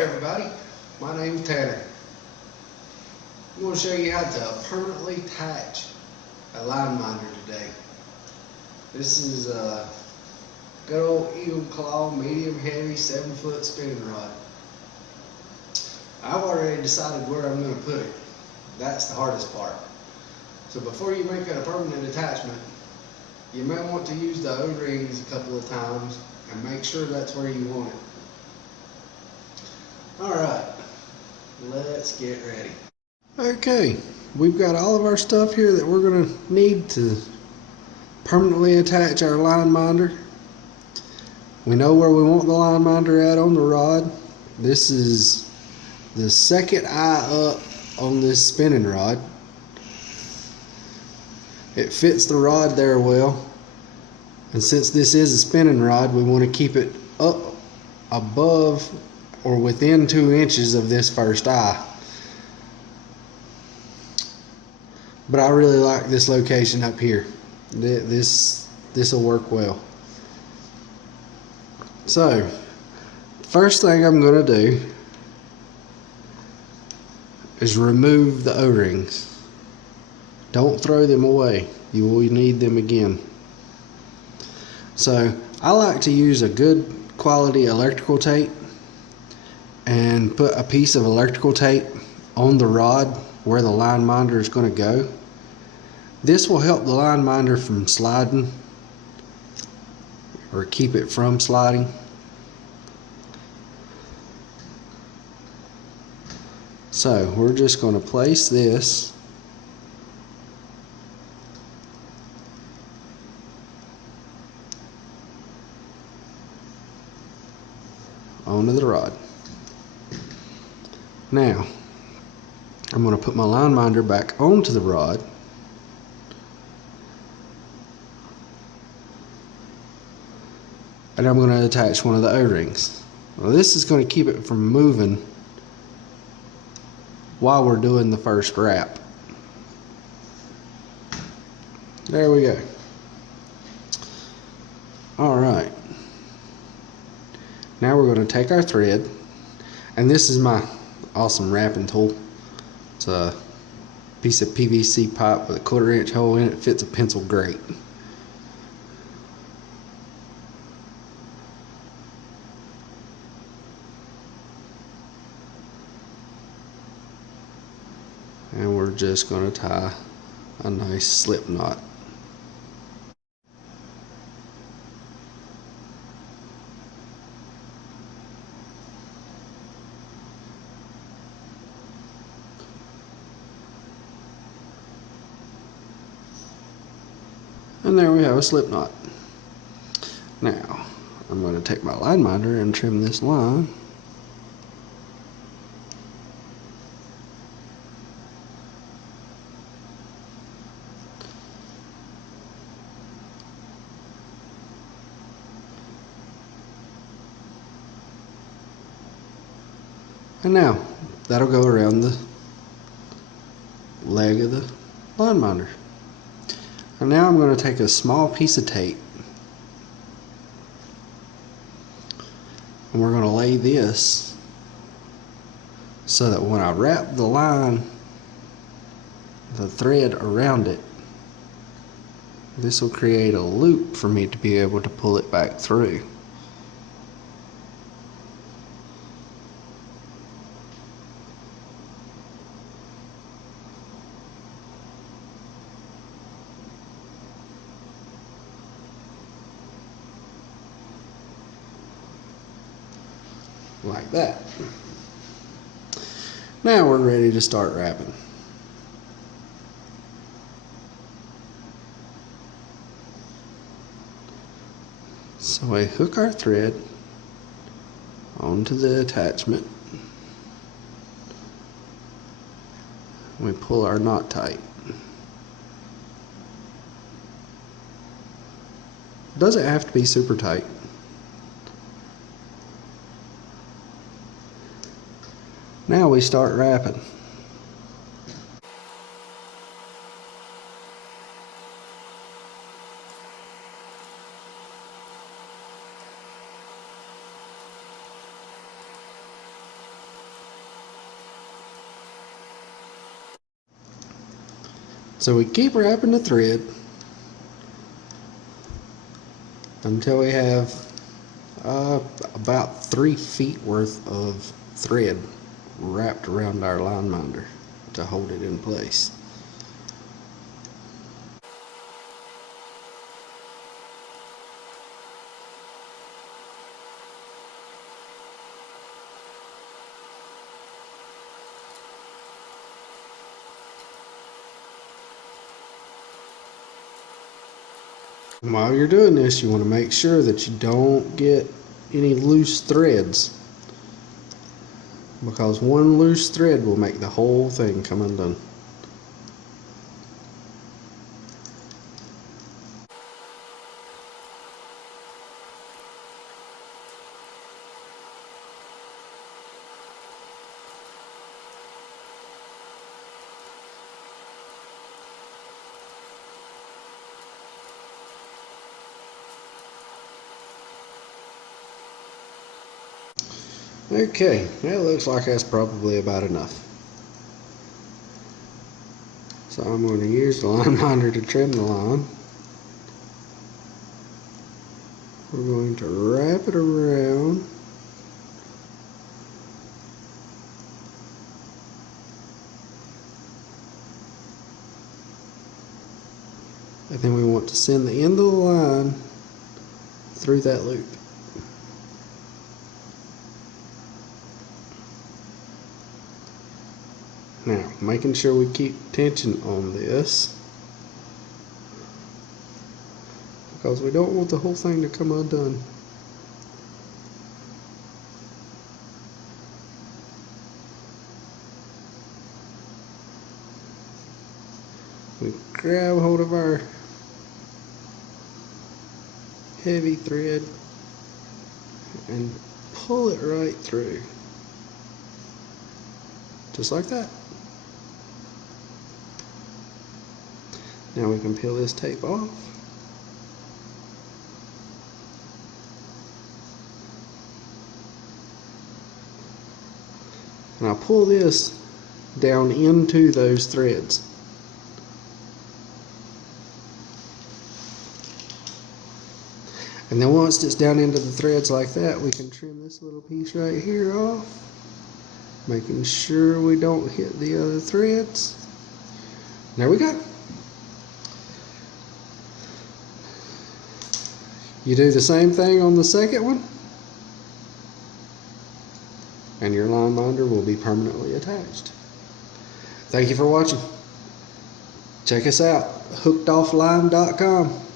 there, everybody. My name's Tanner. I'm going to show you how to permanently attach a line minder today. This is a good old Eagle Claw medium heavy 7-foot spinning rod. I've already decided where I'm going to put it. That's the hardest part. So before you make it a permanent attachment, you may want to use the O-rings a couple of times and make sure that's where you want it. Alright, let's get ready. Okay, we've got all of our stuff here that we're going to need to permanently attach our line minder. We know where we want the line minder at on the rod. This is the second eye up on this spinning rod. It fits the rod there well, and since this is a spinning rod, we want to keep it up above or within 2 inches of this first eye. But I really like this location up here. This will work well. So, first thing I'm going to do is remove the O-rings. Don't throw them away. You will need them again. So, I like to use a good quality electrical tape and put a piece of electrical tape on the rod where the line minder is going to go. This will help the line minder from sliding, or keep it from sliding. So we're just going to place this onto the rod. Now I'm going to put my line minder back onto the rod, and I'm going to attach one of the O-rings. Now this is going to keep it from moving while we're doing the first wrap. There we go. Alright. Now we're going to take our thread, and this is my awesome wrapping tool. It's a piece of PVC pipe with a 1/4 inch hole in it. It fits a pencil great. And we're just going to tie a nice slip knot. And there we have a slip knot. Now, I'm going to take my line minder and trim this line. And now, that'll go around the leg of the line minder. And now I'm going to take a small piece of tape, and we're going to lay this so that when I wrap the line, the thread around it, this will create a loop for me to be able to pull it back through. Like that. Now we're ready to start wrapping. So we hook our thread onto the attachment. We pull our knot tight. It doesn't have to be super tight. Now we start wrapping. So we keep wrapping the thread until we have about 3 feet worth of thread wrapped around our line minder to hold it in place. And while you're doing this, you want to make sure that you don't get any loose threads, because one loose thread will make the whole thing come undone. Okay, it looks like that's probably about enough. So I'm going to use the line minder to trim the line. We're going to wrap it around. And then we want to send the end of the line through that loop. Now, making sure we keep tension on this, because we don't want the whole thing to come undone. We grab hold of our heavy thread and pull it right through, just like that. Now we can peel this tape off. And I'll pull this down into those threads. And then once it's down into the threads like that, we can trim this little piece right here off, making sure we don't hit the other threads. There we go. You do the same thing on the second one, and your line minder will be permanently attached. Thank you for watching. Check us out, hookedoffline.com.